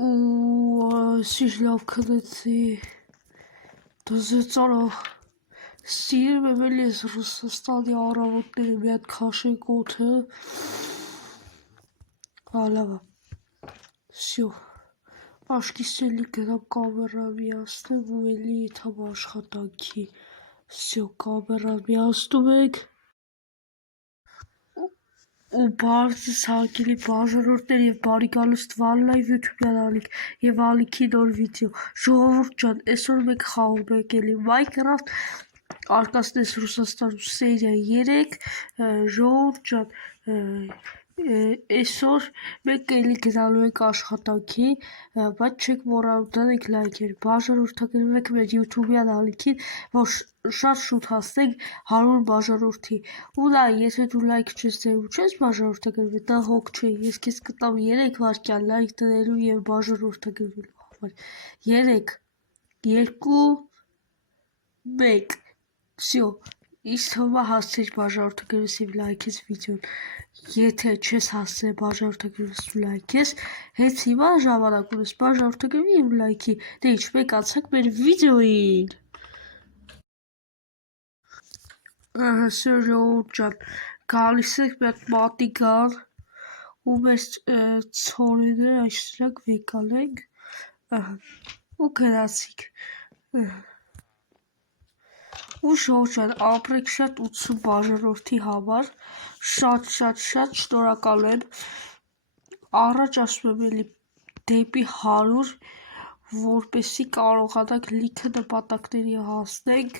ու սիրլավ քնեցի դզեցարը սիրում եմ էլ ես Ռուսաստանի առավոտները մի հատ քաշենք օդը լավա всё աշկիս էլի գնամ կամերա միացնեմ ու էլի եթամ աշխատանքի всё կամերա միացնում ենք ու բարձր հարգելի բաժանորդներ եւ բարի գալուստ One Live YouTube ալիք եւ ալիքի նոր վիդեո ժողովուրդ ջան այսօր մենք խաղում ենք էլի Minecraft արկածնես Ռուսաստանում սերիա 3 ժողովուրդ ջան այսօր մենք էլի գնալու ենք աշխատանքի բայց չեք մոռանում դնեք լայքեր բաժանորդագրվեք մեր YouTube-յան ալիքին որ շատ շուտ հասնենք 100 բաժանորդի ու դա եթե դու լայք չես դնում չես բաժանորդագրվել դա հոգ չէ ես քեզ կտամ 3 վայրկյան լայք դնելու եւ բաժանորդագրվելու համար 3 2 1 всё իսկ հիմա հասցրի բաժանորդագրվես եւ լայքես վիդեոն եթե չես հասցրել բաժանորդագրվես ու լայքես հենց հիմա ժամանակ ունես բաժանորդագրվի եւ լայքի դե ինչ մենք անցանք մեր վիդեոին Всё ժողովուրդ ջան գալիս ենք մի հատ մատիկան ու մեր ցորենը այսինքն վեկալենք ու գնացինք ու ժողովուրդ ջան ապրեք շատ 80 բաժանորդի համար շատ շնորհակալ եմ առաջ ասում եմ էլի դեպի 100 որպեսզի կարողանանք լիքը նպատակների հասնենք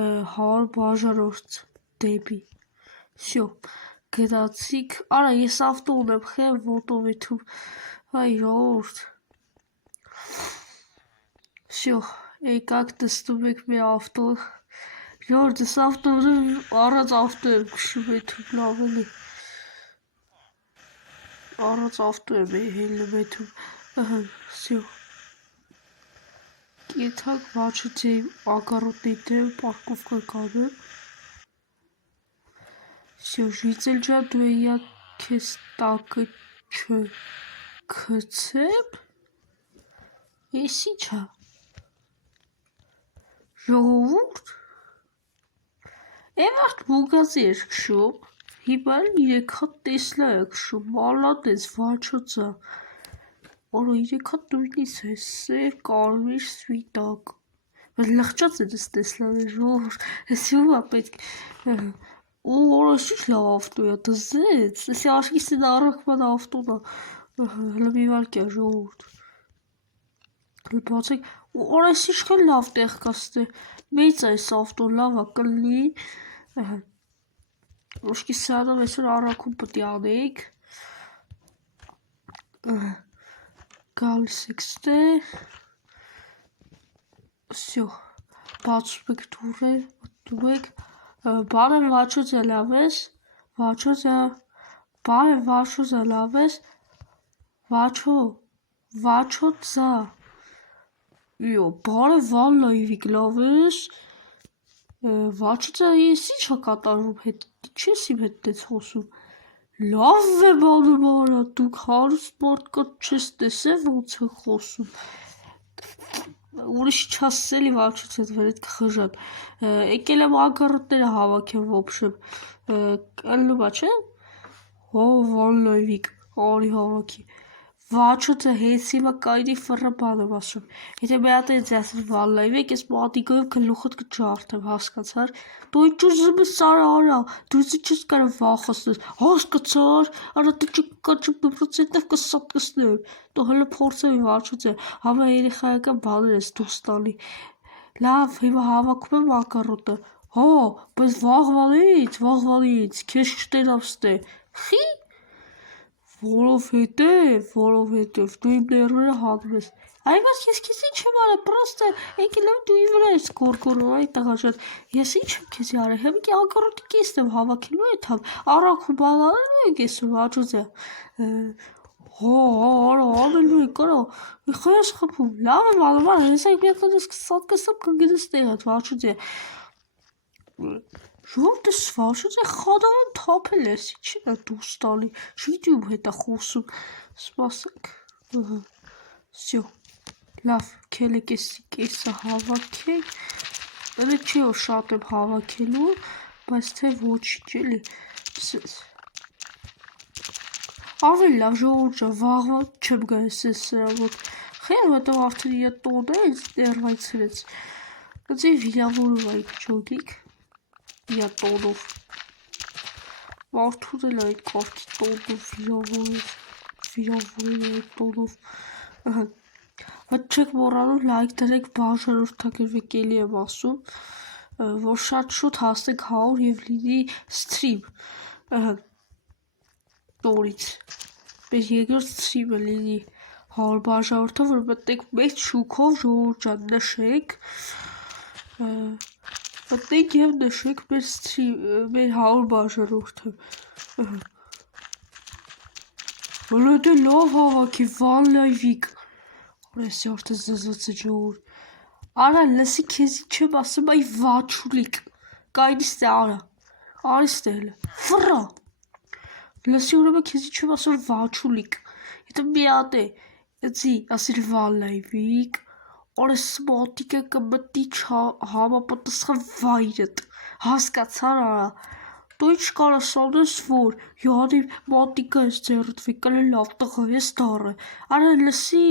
100 բաժանորդ դեպի всё գնացինք արա ես ավտո ունեմ խեմ ոտոմեթում այ ժողովուրդ всё եկանք նստում ենք մեր ավտոն ժողովուրդ ես ավտոն առանց ավտո եմ քշում լավ էլի առանց ավտո եմ հելմեթում всё կենթանք վաչուձի ագարոտների դեմ պարկովկա կանեմ всё ժիծել ջան դու էիա քեզ տակը չքցեմ ես ինչա ժողովուրդ Էվարդ մուգազի էր քշում, հիմա 3 հատ տեսլա է քշում, մալադես, վաչոցա, որը 3 հատ նույնից է, սեր, կարմիր, սվիտակ, բայց լղճած է դες տեսլաներ, ժողովուրդ, ես հիմա պետք, ու որոշ ինչ լավ ավտո է, դզեց, ես աշկիսին առակման ավտոն է, հլը մի վարկյա ժողովուրդ, հլը բացեք, ու որոշ ինչքան լավ տեղ կաստե, մեծ այս ավտոն լավ է կլնի, Ուշքի սրանով այսօր առաքում պտի անեիք գալիս եք ստեղ всё բացում եք դուռեր մտնում եք բարև վաչոձա լավ ես վաչոձա բարև վաչոձա լավ ես վաչոձա բարև վալլայվիկ լավ ես Վաչուձա ես ինչ կատարում հետ, չես իմ հետ տեց խոսում, լավ է բանում արա, դուք հարուստ մարդկա չես տեսել ոնց է խոսում, ուրիշ չասելի վաչուց հետ վեր էտ կխժան, եկել եմ ագարոտները հավաքեմ ոբշեմ, կլնումա չէ, հո վալլայվիկ, արի հավաքի, Վաչոցը հենց հիմա կայրի ֆռը բան եմ ասում, եթե մի հատ ես ասել վալլայվիկ, ես մատիկով գլուխդ կջարդեմ, հասկացար, դու ինչ ուզում ես արա, դու չես կարող վախեցնել, հասկացար, արա դու չկաչում 100%-ով կսատկսնեմ, դու հələ փորձեմ Վաչոցը, համա երեխայական բաներ ես դուրս տալի, լավ, հիմա հավաքում եմ ակարոտը, հո, բայց վաղվանից, քեզ չտենամ ստե, խի Որովհետև դու իմ ներվերը հանում ես, այվաց ես քեզ ինչ եմ արել, պրոստը եկել եմ դու իմ վրա ես գորգորում, այ տղա ջան, ես ինչ եմ քեզ արել, հեմիկի ագարոտի կեսն եմ հավաքելու եթամ, առաքում բանալու եք ես վաչոձա, հո, արա, անելու եք, արա, մի խո ես խփում, լավ եմ անում, արա, հենց այդ մի հատ ես կսատկսամ կգնես տեղդ, վաչոձա, Ժողովուրդ ես վաչոձա խադավան թափել ես, ինչին է դուրս տալի, չգիտի ում հետ է խոսում, սպասեք, Всё, լավ, քելը կեսը հավաքենք, դա չի որ շատ եմ հավաքելու, բայց թե ոչինչ էլի, ավելի լավ ժողովուրդ ջան, վաղվա չեմ գալիս ես սրա մոտ, խեր, որտեղ արդեն իր տոն է, ինձ ներվայցրեց, ինձ վիրավորում այդ ջոկիկ, իր տոնով, մարդուն էլ այդ կարգի տոնով վիրավորում այդ տոնով, չեք մոռանում լայք դրեք, բաժանորդագրվեք էլի եմ ասում, որ շատ շուտ հասնենք 100 և լինի սթրիմ, նորից, մեր երկրորդ սթրիմը լինի 100 բաժանորդով, որ մտնենք մեծ շուքով ժողովուրդ ջան նշեք, մտնենք և նշեք մեր 100 բաժանորդը, Բոլոդը լավ հավաքի, վան լայվիկ, որեսի արդեն զզվց է ժողովուրդ, արա լսի քեզի չեմ ասում այ վաչուլիկ, կայնիստ է արա, արիստ է հելը, վրա, լսի ուրեմն քեզի չեմ ասում վաչուլիկ, հետո մի ատ է, էցի ասիր վան լայվիկ, օրես մոտիկը կմտնի համապտսխան վայրդ, հասկացար արա, դու ինչ կարաս անես, որ յանի մոտիկը ես ձեռդ վեկել է լավ տղա ես դարը, արա լսի,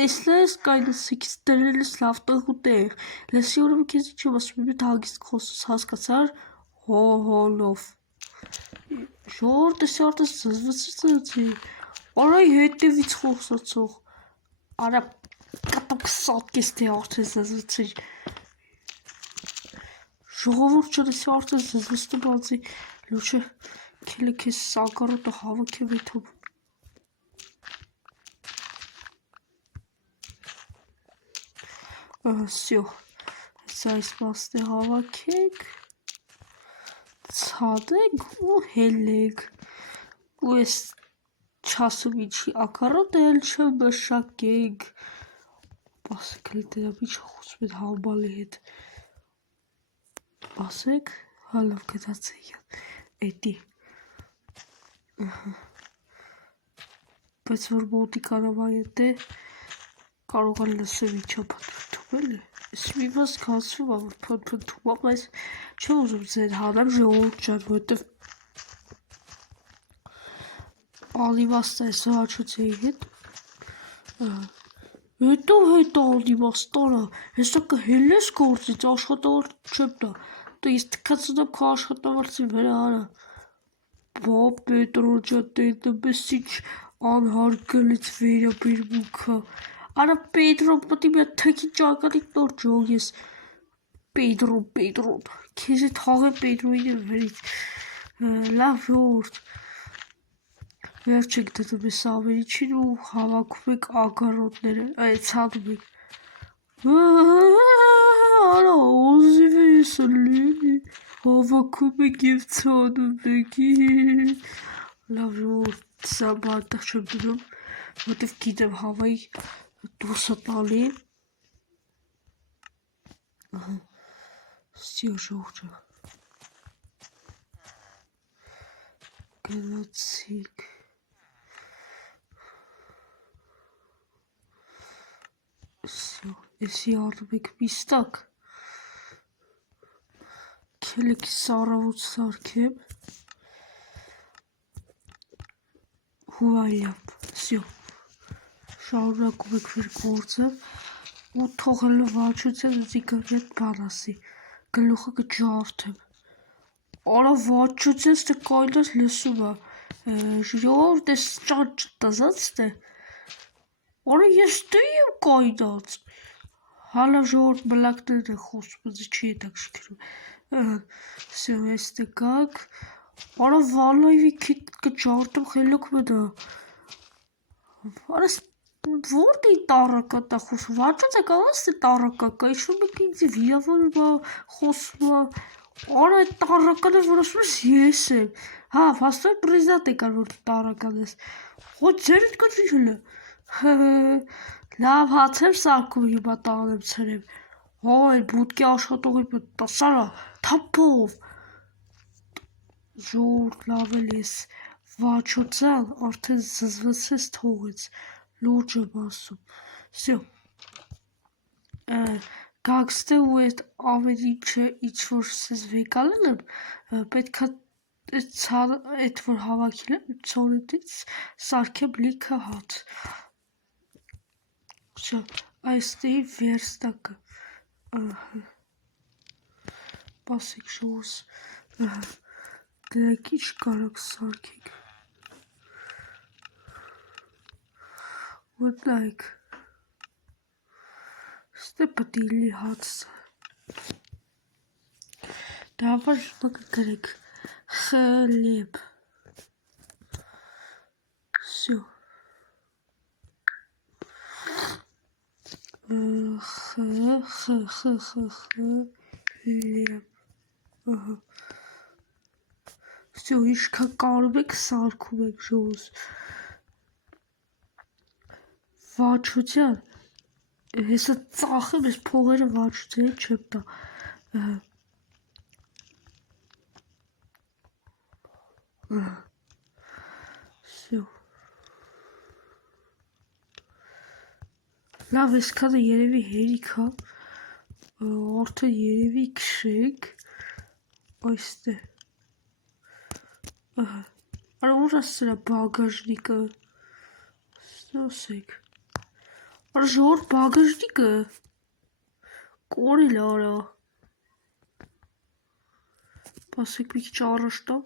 տեսնես կայնսիքից դրել ես լավ տղու տեղ, լսի ուրեմն քեզի չեմ ասում, մի հագիստ խոսս, հասկացար, հոլով, ժողովուրդ էսի արդեն զզվցրծի, արա հետևից խոսացող, արա կտոք սատկես թե արդեն զզվցրի, ժողովուրդ ջան էսի արդեն զզվցնում անձի, լուչը քելը քեզ սակարոտը հավաքեմ եթում, Всё, հեսա այս մասն է հավաքենք, ցադենք ու հելենք, ու ես չասում ինչի ակարոտը էլ չմշակենք, ասեք էլ դրա մի չխոսում են համալի հետ, ասեք, հալավ գտացեք էդի, բայց որ մոտիկ արավայդ է, կարող է լսեմ ինչա պտպտում էլի, ես մի մաս կացվում է, որ պտպտում է, բայց չեմ ուզում ձեր հանեմ ժողովուրդ ջան, որովհետև անիմաստ է սվաչուցեի հետ, հետո անիմաստ արա, հեսա կհելես գործից, աշխատավարձ չեմ տա, դու ես թքացնում եմ քո աշխատավարձի վրա արա, բա պետրո ջան տետնը մեզ ինչ անհարգալից վերաբերմունքա, Արա Պետրոն պետք է թքի ճակատի նոր ջող ես, Պետրոն, քեզ է թաղեմ Պետրոյին է վերից, լավ ժողովուրդ, վերջ ենք դնում ես ամենիչին ու հավաքում ենք ագարոտները, ցանում ենք, արա օզիվ է եսը լինի, հավաքում ենք և ցանում ենք, լավ ժողովուրդ, սա բարտեղ չեմ դնում, որտև գիտեմ հավայի դուրսը տալի, ստիո ժողջը, գլացիկ, էսի անում եք միստակ, քելեքի սարավոտ սարքեմ, հուվայլյապ, ստիո, շարունակում եք վեր գործը, ու թողելը վաչուցեմ զի գրգետ բան ասի, գլուխը կջարդեմ, արա վաչուցես թե կայնած լսում է, ժողովուրդ ես ճանճ տզած թե, արա ես դե եմ կայնած, հալավ ժողովուրդ բլակներն են խոսում, զի չի հետաքրքրում, всё, este как, արա վալայվի կջարդեմ խելոք մնա, արա Որտի տառակա տա խոսում, վաճած է կաղաս է տառակա կա, իչում եք ինձ վիրավորում է, խոսում է, արա այդ տառական է, որ ասում ես ես եմ, հա, վաստոր պրեզատ է կար, որ տառական ես, հոչ ձերիտ կծի հլը, լավ հացեմ սարկում հիմա տանեմ ծրեմ, հո են բուտկի աշխատողի տասարա, թապով, ժորդ լավ էլ ես, վաչոցան, արդեն զզվցես թողեց, լուրջ եմ ասում, Всё։ Գաքստե ու այդ ավելի չէ ինչ որ սես վեկալել եմ, պետքա այդ որ հավաքել եմ ցորից սարքեմ լիքը հաց։ Всё, այստեղի վերստակը։ Պասեք շոուս։ Դրանք ինչ կարաք սարքեք։ Вот like. Ստեպտիլի հացը։ Դավար մակրեք խլիբ։ Всё. Խլիբ։ Ահա։ Всё, ինչքան կարում եք սարքում եք ժողովուրդ։ Վաչության հեսա ծախեմ, ես փողերը վաչության չեմ տա։ Всё։ Լավ, այսքանը երևի հերիք է։ Արդեն երևի քշեք։ Այստեղ։ Արա ուր է սրա բագաժնիկը։ Սոսեք։ Արա ժողովուրդ բագաժնիկը կորել արա։ Պասեք մի քիչ առաջ տամ։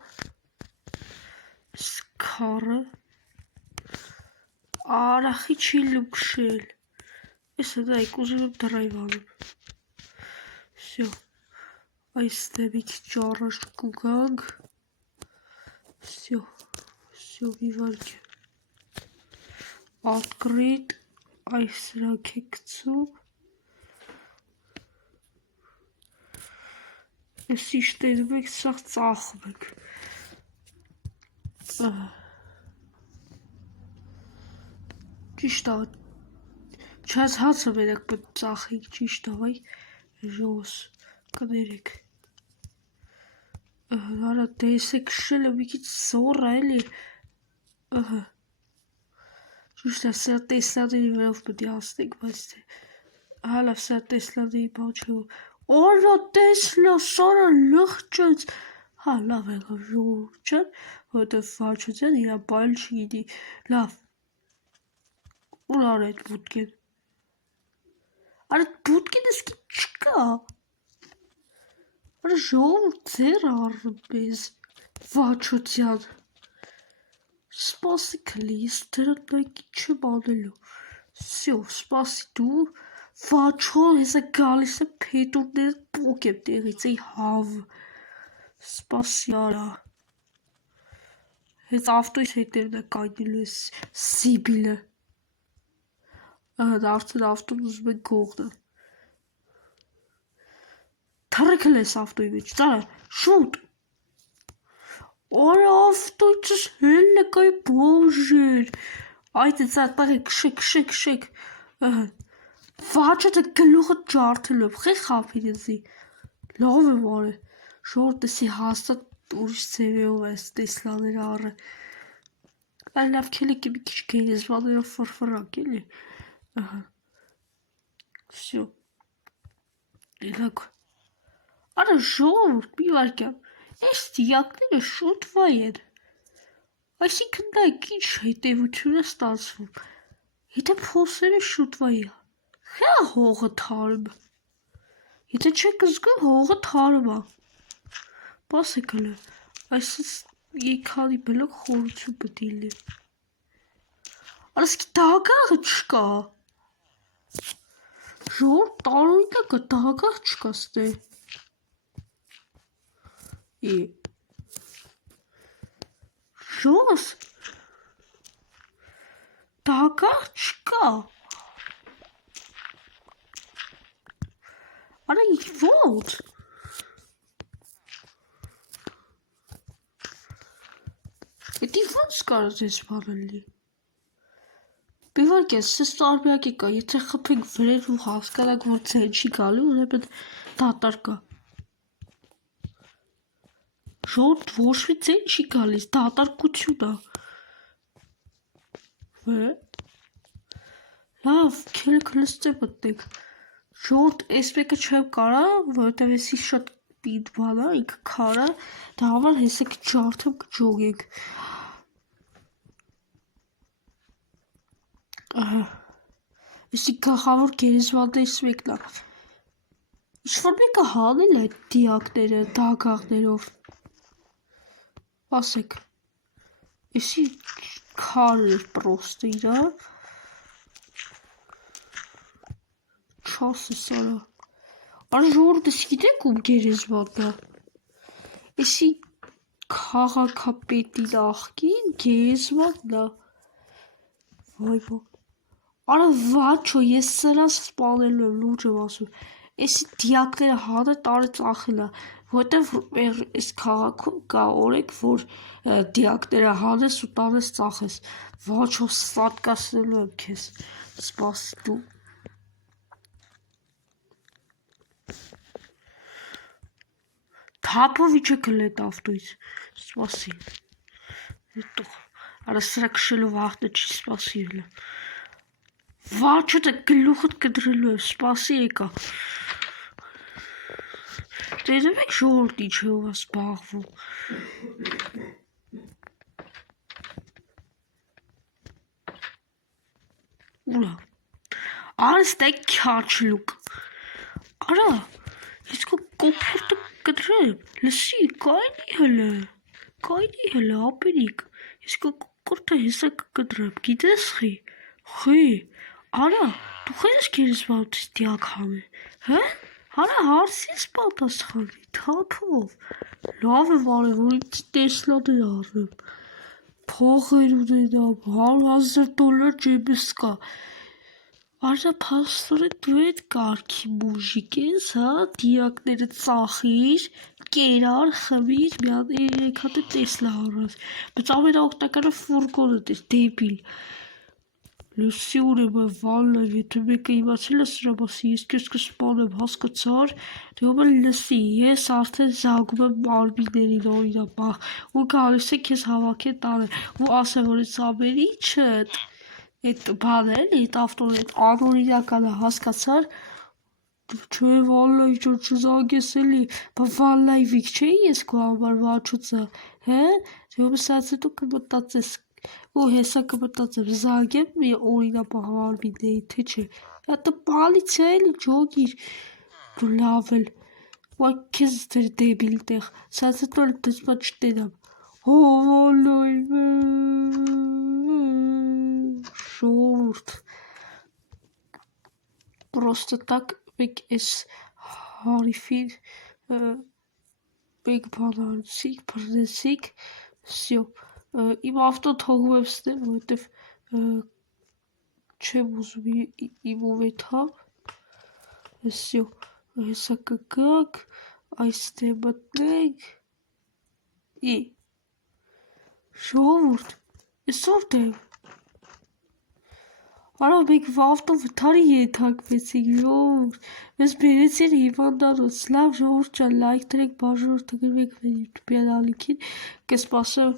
Քարը։ Արախի չի լում քշել։ Էսա դայք ուզում եմ դրայվ անեմ։ Всё։ Այստեղ մի քիչ առաջ կուգանք։ Всё, մի վարք է։ Upgrade, այս սրանք է գցում։ Ես իշտերում եք, սաղ ծախում եք։ Ճիշտ է, չաս հացը մենակ պետ ծախենք, ճիշտ է, վայ, ժոս, կներեք։ Արա տեսեք շելը մի քիչ զոր է էլի։ Ճիշտ է, սրա տեսլաների վերով պետք է հասնենք, բայց թե հալավ սրա տեսլաների բան չէ։ Արա տեսլա, սարա լղճեց։ Հա, լավ եղավ ժողովուրդ ջան, որովհետև վաչության իրա բայել չգիտի։ Լավ։ Ուր արա այդ բուտկեն։ Արա բուտկեն իսկի չկա։ Արա ժողովուրդ ձեր առն մեզ վաչության։ Սպասի կլիս, դրան նայք չեմ անելու։ Всё, սպասի դու, վաչո, հեսա գալիս է պետուրներ պոկ եմ տեղից, էի հավ։ Սպասի արա։ Հենց ավտոյս հետևն է կայնելու ես սիբիլը։ Արդեն ավտոն ուզում են գողնը։ Թռեքել ես ավտոյի մեջ, ծարը, շուտ։ Արա ավտոյցս հելն է կայ բոժեր։ Այդ է ծատաղի քշեք։ Վաչոտ է գլուխը ճարդելու եմ, խե խապին եզի։ Լավ եմ արը, շորդ էսի հաստատ ուրիշ ծևեով ես տեսլաներ առը։ Այլ լավ կելիք մի քիչ գերեզմաներով ֆրֆրակ էլի։ Всё։ Իրակ։ Արա ժողովուրդ մի վարկյամ, այս դիակները շուտվա են։ Այսինքն նայք ինչ հետևություն է ստացվում։ Եթե փոսերը շուտվա է։ Խա հողը թարմ։ Եթե չեք զգում հողը թարմ է։ Պասեք հլը, այսից երկանի բլոկ խորություն պետք է լինի։ Արսկի դագաղը չկա։ Ժողովուրդ տարօրինակը դագաղ չկա ստե։ Ժոս դագաղ չկա։ Արա ինչ ոնց։ Էդի ոնց կարած ես բանելի։ Բիվարկ ես, սես տարբյակ է կա, եթե խպենք վրեր ու հասկանակ, որ ծեն չի գալի, ուրեմն դատար կա։ Ժորդ ոչ մի ծեն չի գալիս, դատարկություն է։ Լավ, քելք լստե մտնեք։ Շորտ էս մեկը չեմ կարա, որովհետև էսի շատ պիտ բան է, ինքը քարը, դա համար հեսեք ջարդեմ կջոգեք։ Էսի գլխավոր գերեզմանն էս մեկն է։ Ինչ-որ մեկը հանել է դիակները դագաղներով։ Ասեք։ Էսի քար էր պրոստը իրա։ Չասես արա։ Արա ժողովուրդ էս գիտեք ում գերեզմանն է։ Էսի քաղաքապետի նախկին գերեզմանն է։ Վայ բա։ Արա վաչո, ես սրանց սպանելու եմ, լուրջ եմ ասում։ Էսի դիակները հանը տարը ծախել է, որտեվ այս քաղաքում կա օրենք, որ դիակները հանես ու տանես ծախես։ Վաչո, սատկացնելու եմ քեզ։ Սպասի դու։ Թափովիչը կլետ ավտոից։ Սպասի։ Արա սրա քշելու վաղտը չի սպասի։ Վաչո դե գլուխդ կդրելու եմ, սպասի եկա։ Դերև եք ժողորդի չով է սպաղվում։ Ուրա։ Արա ստեք քյաչլուկ։ Արա, ես կո կոպորտը կդրեմ, լսի, կայնի հելը, ապերիկ, ես կո կոպորտը հեսա կդրեմ, գիտես խի, Արա, դու խես գերեզմանից դիակ համե, հե? Արա հարցիս պատասխանի, թափով, լավ եմ արել, որ ինձ տեսլաներ առնեմ, փողեր ունենամ, $100,000 ջեբս կա, Արա փաստորեն դու էդ կարգի մուժիկ ես, հա, դիակները ծախիր, կերար, խմիր, միան 3 հատ է տեսլա առած, բայց ամենաօգնականը ֆուրգոնդ էր, դեբիլ, լսի ուրեմն վալլա, եթե մեկը իմացել է սրա մասի, ես քեզ կսպանեմ, հասկացար, դե ուրեմն լսի, ես արդեն զանգում եմ մարմիններին օրինաբար, ու գալիս է քեզ հավաքեն տանը, ու ասեմ, որ այս ամեն ինչը, այդ բաներն, այդ ավտոն, այդ անօրինական է, հասկացար, չէ վալլա, ինչ-որ չզանգես էլի, բա վալլայի վիք չէի ես քո համար վաչուցը, հե, դե ուրեմն սրանց հետո կմտածես, ու հեսա կմտածեմ, զանգեմ մի օրինապահ մարմինների, թե չէ, հետո պալիցիա էլի ջոգիր, դու լավ էլ, ու քեզ դեր դեբիլ տեղ, սրանց հետո էլ դեսպա չտենամ, վալլայի ժողովուրդ, պրոստը տակ մեկ էս հարիֆին մեկ բան արեցիք, բռնեցիք, վсё, իմ ավտոն թողում եմ ստեղ, որովհետև չեմ ուզում իմ ուվեթամ, վсё, հեսա կգաք, այստեղ մտնենք, ժողովուրդ, ես ո՞րտեղ եմ, Արա մենք ավտո վթարի ենթարկվեցինք, ժողովուրդ, մեզ բերեցին հիվանդանոց, լավ ժողովուրդ ջան, լայք դրեք, բաժանորդագրվեք մեր YouTube ալիքին, կսպասեմ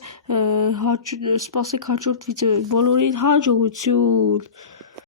հաջորդ վիդեոյին, բոլորին հաջողություն։